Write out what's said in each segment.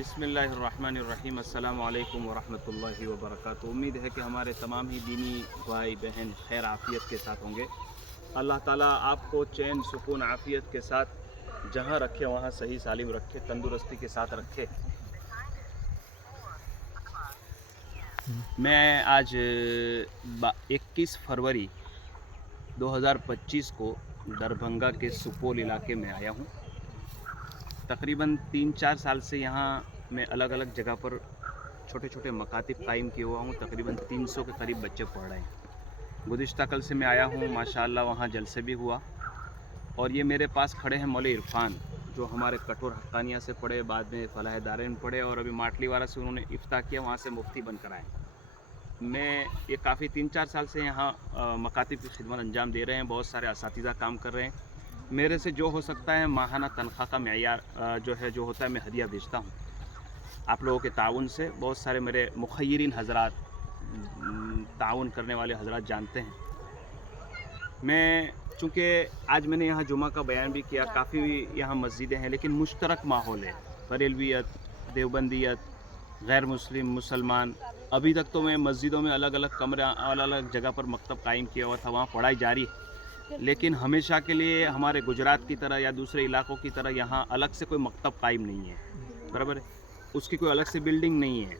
बिस्मिल्लाहिर्रहमानिर्रहीम अस्सलामु अलैकुम वरहमतुल्लाहि वबरकातुहू। उम्मीद है कि हमारे तमाम ही दीनी भाई बहन खैर आफ़ियत के साथ होंगे। अल्लाह ताला आपको चैन सुकून आफ़ियत के साथ जहाँ रखे वहाँ सही सालिम रखे, तंदुरुस्ती के साथ रखे। मैं आज 21 फरवरी 2025 को दरभंगा के सुपौल इलाके में आया हूँ। तकरीबन 3-4 साल से यहाँ मैं अलग अलग जगह पर छोटे छोटे मकातिब कायम किए हुआ हूँ। तकरीबन 300 के करीब बच्चे पढ़ रहे हैं। गुज़िश्ता कल से मैं आया हूँ, माशाअल्लाह वहाँ जलसे भी हुआ। और ये मेरे पास खड़े हैं मौलवी इरफान, जो हमारे कठोर हक्कानिया से पढ़े, बाद में फलाह दारैन पढ़े और अभी माटली वाला से उन्होंने इफ्ता किया, वहाँ से मुफ्ती बनकर आए। मैं ये काफ़ी 3-4 साल से यहाँ मकातिब की खिदमत अंजाम दे रहे हैं। बहुत सारे असातिज़ा काम कर रहे हैं। मेरे से जो हो सकता है माहाना तनख्वाह का मेयार जो होता है मैं हदिया भेजता हूँ। आप लोगों के ताउन से बहुत सारे मेरे मुखय्यरीन हज़रात, ताउन करने वाले हज़रात जानते हैं। मैं चूँकि आज मैंने यहाँ जुमा का बयान भी किया, काफ़ी यहाँ मस्जिदें हैं लेकिन मुश्तरक माहौल है। बरेलवियत, देवबंदियत, गैर मुस्लिम, मुसलमान। अभी तक तो मैं मस्जिदों में अलग अलग कमरे, अलग अलग जगह पर मकतब कायम किया हुआ था, वहाँ पढ़ाई जारी है। लेकिन हमेशा के लिए हमारे गुजरात की तरह या दूसरे इलाकों की तरह यहाँ अलग से कोई मकतब कायम नहीं है, बराबर है। उसकी कोई अलग से बिल्डिंग नहीं है।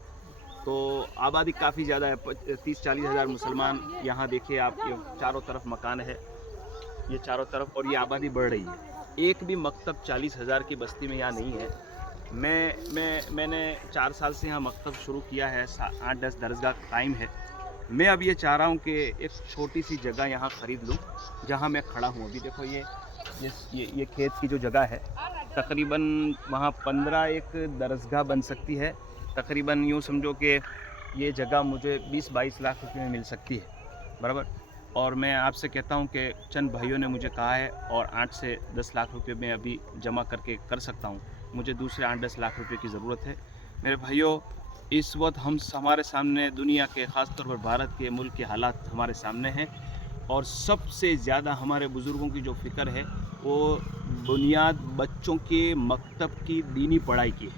तो आबादी काफ़ी ज़्यादा है, 30-40 हज़ार मुसलमान यहाँ देखिए आप, ये चारों तरफ मकान है, ये चारों तरफ, और ये आबादी बढ़ रही है। एक भी मकतब 40,000 की बस्ती में यहाँ नहीं है। मैंने 4 साल से यहाँ मकतब शुरू किया है, 8-10 दरसगाह कायम है। मैं अब ये चाह रहा हूँ कि एक छोटी सी जगह यहाँ ख़रीद लूँ जहाँ मैं खड़ा हूँ। अभी देखो ये खेत की जो जगह है, तकरीबन वहाँ 15 एक दरसगाह बन सकती है। तकरीबन यूँ समझो कि ये जगह मुझे 20-22 लाख रुपए में मिल सकती है, बराबर। और मैं आपसे कहता हूँ कि चंद भाइयों ने मुझे कहा है और 8 से 10 लाख रुपए मैं अभी जमा करके कर सकता हूँ। मुझे दूसरे 8-10 लाख रुपए की ज़रूरत है। मेरे भाइयों, इस वक्त हमारे सामने दुनिया के, ख़ास तौर पर भारत के मुल्क के हालात हमारे सामने हैं। और सबसे ज़्यादा हमारे बुज़ुर्गों की जो फ़िक्र है वो बुनियाद बच्चों के मकतब की दीनी पढ़ाई की है,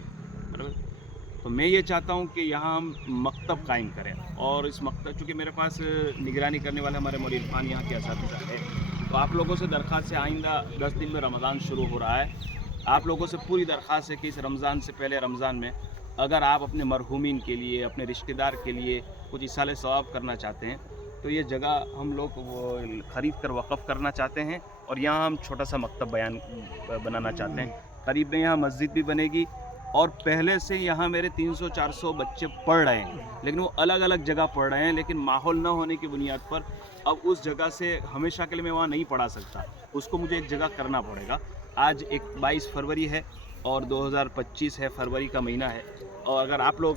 बराबर। तो मैं ये चाहता हूँ कि यहाँ हम मकतब कायम करें। और इस मकतब, चूँकि मेरे पास निगरानी करने वाले हमारे मौलवी इरफान यहाँ के असातिज़ा है, तो आप लोगों से दरख्वास्त है, आइंदा 10 दिन में रमज़ान शुरू हो रहा है। आप लोगों से पूरी दरख्वास्त है कि इस रमज़ान से पहले रमज़ान में अगर आप अपने मरहूमीन के लिए, अपने रिश्तेदार के लिए कुछ इसाले सवाब करना चाहते हैं तो ये जगह हम लोग ख़रीद कर वक़फ़ करना चाहते हैं। और यहाँ हम छोटा सा मकतब बनाना चाहते हैं। करीब में यहाँ मस्जिद भी बनेगी। और पहले से यहाँ मेरे 300-400 बच्चे पढ़ रहे हैं, लेकिन वो अलग अलग जगह पढ़ रहे हैं। लेकिन माहौल न होने की बुनियाद पर अब उस जगह से हमेशा के लिए मैं वहाँ नहीं पढ़ा सकता, उसको मुझे एक जगह करना पड़ेगा। आज 22 फरवरी है और 2025 है, फरवरी का महीना है। और अगर आप लोग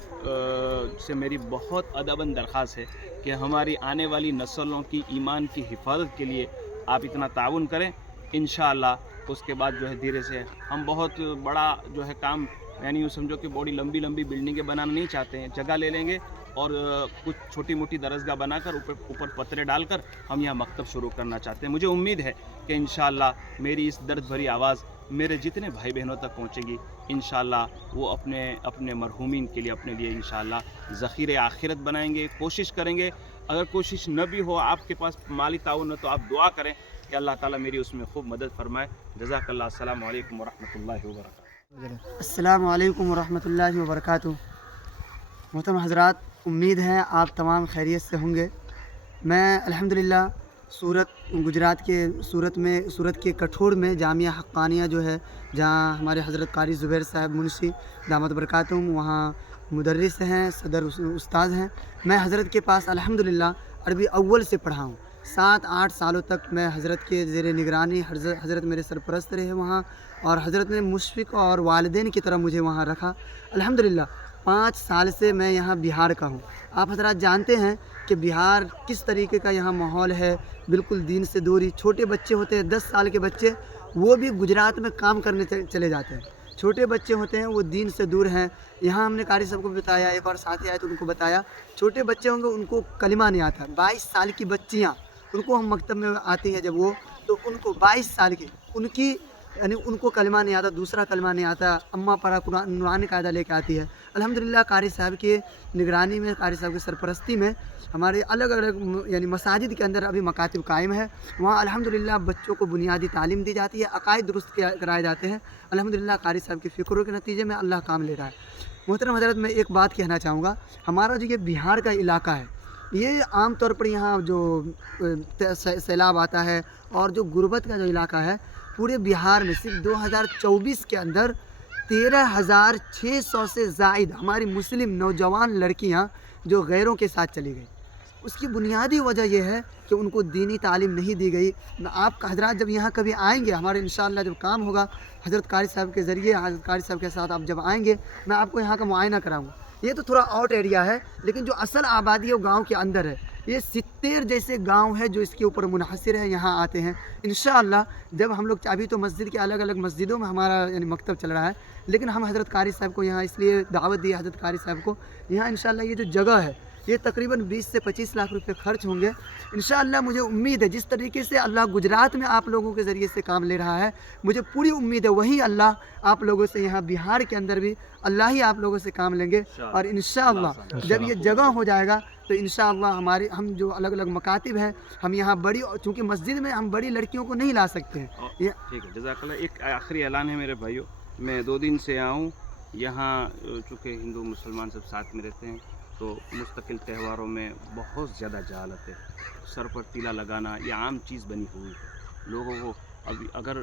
से मेरी बहुत अदबन दरख्वास्त है कि हमारी आने वाली नस्लों की ईमान की हिफाजत के लिए आप इतना ताउन करें। इंशाअल्लाह उसके बाद जो है धीरे से हम बहुत बड़ा जो है काम, यानी यूँ समझो कि बड़ी लंबी लंबी बिल्डिंगें बनाना नहीं चाहते हैं। जगह ले लेंगे और कुछ छोटी मोटी दरसगाह बनाकर ऊपर पतरे डालकर हम यहाँ मकतब शुरू करना चाहते हैं। मुझे उम्मीद है कि इंशाअल्लाह मेरी इस दर्द भरी आवाज़ मेरे जितने भाई बहनों तक पहुँचेगी। इंशाअल्लाह वो अपने मरहूमीन के लिए, अपने लिए इंशाअल्लाह ज़ख़ीरे आखिरत बनाएंगे, कोशिश करेंगे। अगर कोशिश न भी हो, आपके पास माली ताउन हो, तो आप दुआ करें कि अल्लाह ताला मेरी उसमें खूब मदद फरमाए। जज़ाकल्लाह। अस्सलामु अलैकुम वरहमतुल्लाहि वबरकातुहू। अस्सलामु अलैकुम वरहमतुल्लाहि वबरकातुहू। मोहतरम हज़रात, उम्मीद है आप तमाम खैरियत से होंगे। मैं अल्हम्दुलिल्लाह गुजरात के सूरत के कठोर में जामिया हक्कानिया जो है, जहाँ हमारे हज़रत कारी ज़ुबैर साहब मुंशी दामद बरकातुहुम वहाँ मुदर्रिस हैं, सदर उस्ताद हैं। मैं हज़रत के पास अल्हम्दुलिल्लाह अरबी अव्वल से पढ़ा हूँ। 7-8 सालों तक मैं हज़रत के ज़ेर निगरानी, हज़रत मेरे सरपरस्त रहे वहाँ, और हज़रत ने मुशफ़िक़ और वालिदैन की तरह मुझे वहाँ रखा। अल्हम्दुलिल्लाह 5 साल से मैं यहाँ बिहार का हूँ। आप हज़रात जानते हैं कि बिहार किस तरीके का यहाँ माहौल है, बिल्कुल दीन से दूरी। छोटे बच्चे होते हैं, 10 साल के बच्चे, वो भी गुजरात में काम करने चले जाते हैं। छोटे बच्चे होते हैं, वो दीन से दूर हैं। यहाँ हमने कारी साहब को बताया, एक और साथी आए तो उनको बताया, छोटे बच्चे होंगे उनको कलिमा नहीं आता। 22 साल की बच्चियाँ, उनको हम मकतब में आती हैं जब वो, तो उनको 22 साल की, उनकी यानी उनको कलमा नहीं आता, दूसरा कलमा नहीं आता, अम्मा पढ़ा कुरान नूरानी कायदा लेके आती है। अल्हम्दुलिल्लाह कारी साहब की निगरानी में, कारी साहब की सरपरस्ती में हमारे अलग अलग यानी मसाजिद के अंदर अभी मकातिब कायम है। वहाँ अल्हम्दुलिल्लाह बच्चों को बुनियादी तालीम दी जाती है, अकायद दुरुस्त कराए जाते हैं। अल्हम्दुलिल्लाह कारी साहब की फ़िक्रों के नतीजे में अल्लाह काम ले रहा है। मोहतरम हज़रत, मैं एक बात कहना चाहूँगा, हमारा जो ये बिहार का इलाका है, ये आम तौर पर यहाँ जो सैलाब आता है और जो गुर्बत का जो इलाका है, पूरे बिहार में सिर्फ 2024 के अंदर 13,600 से ज़ायद हमारी मुस्लिम नौजवान लड़कियां जो गैरों के साथ चली गई। उसकी बुनियादी वजह यह है कि उनको दीनी तालीम नहीं दी गई। आप हजरात जब यहाँ कभी आएंगे, हमारे इंशाअल्लाह जब काम होगा हज़रत कारी साहब के ज़रिए, हज़रत कारी साहब के साथ आप जब आएंगे, मैं आपको यहाँ का मुआयना कराऊँगा। ये तो थोड़ा आउट एरिया है, लेकिन जो असल आबादी है वो गाँव के अंदर है। ये 70 जैसे गांव है जो इसके ऊपर मुनहसर है, यहाँ आते हैं इंशाअल्लाह। जब हम लोग, अभी तो मस्जिद के अलग अलग मस्जिदों में हमारा यानी मकतब चल रहा है, लेकिन हम हज़रत कारी साहब को यहाँ इसलिए दावत दी, हज़रत कारी साहब को यहाँ इंशाअल्लाह ये जो जगह है, ये तकरीबन 20 से 25 लाख रुपए खर्च होंगे इंशाअल्लाह। मुझे उम्मीद है जिस तरीके से अल्लाह गुजरात में आप लोगों के ज़रिए से काम ले रहा है, मुझे पूरी उम्मीद है वही अल्लाह आप लोगों से यहाँ बिहार के अंदर भी अल्लाह ही आप लोगों से काम लेंगे। और इंशाअल्लाह जब ये जगह हो जाएगा तो इंशाअल्लाह हम जो अलग अलग मकातिब हैं, हम यहाँ बड़ी, चूँकि मस्जिद में हम बड़ी लड़कियों को नहीं ला सकते हैं। ठीक है, जज़ाकल्लाह। एक आखिरी ऐलान है मेरे भाइयों, मैं 2 दिन से आऊँ यहाँ, चूँकि हिंदू मुसलमान सब साथ में रहते हैं, तो मुस्तकिल त्योहारों में बहुत ज़्यादा जहालत है। सर पर तिला लगाना ये आम चीज़ बनी हुई है। लोगों को अभी अगर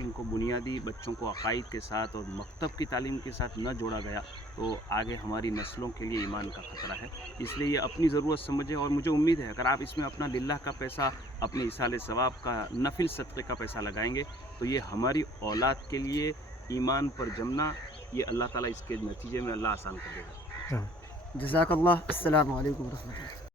इनको बुनियादी बच्चों को अकायद के साथ और मकतब की तालीम के साथ न जोड़ा गया तो आगे हमारी नस्लों के लिए ईमान का ख़तरा है। इसलिए ये अपनी ज़रूरत समझें, और मुझे उम्मीद है अगर आप इसमें अपना लिल्लाह का पैसा, अपने इसाले सवाब का, नफिल सदक़े का पैसा लगाएंगे तो ये हमारी औलाद के लिए ईमान पर जमना, ये अल्लाह ताला इसके नतीजे में अल्लाह आसान कर देगा। जज़ाकल्लाह। अस्सलामु अलैकुम व रहमतुल्लाह।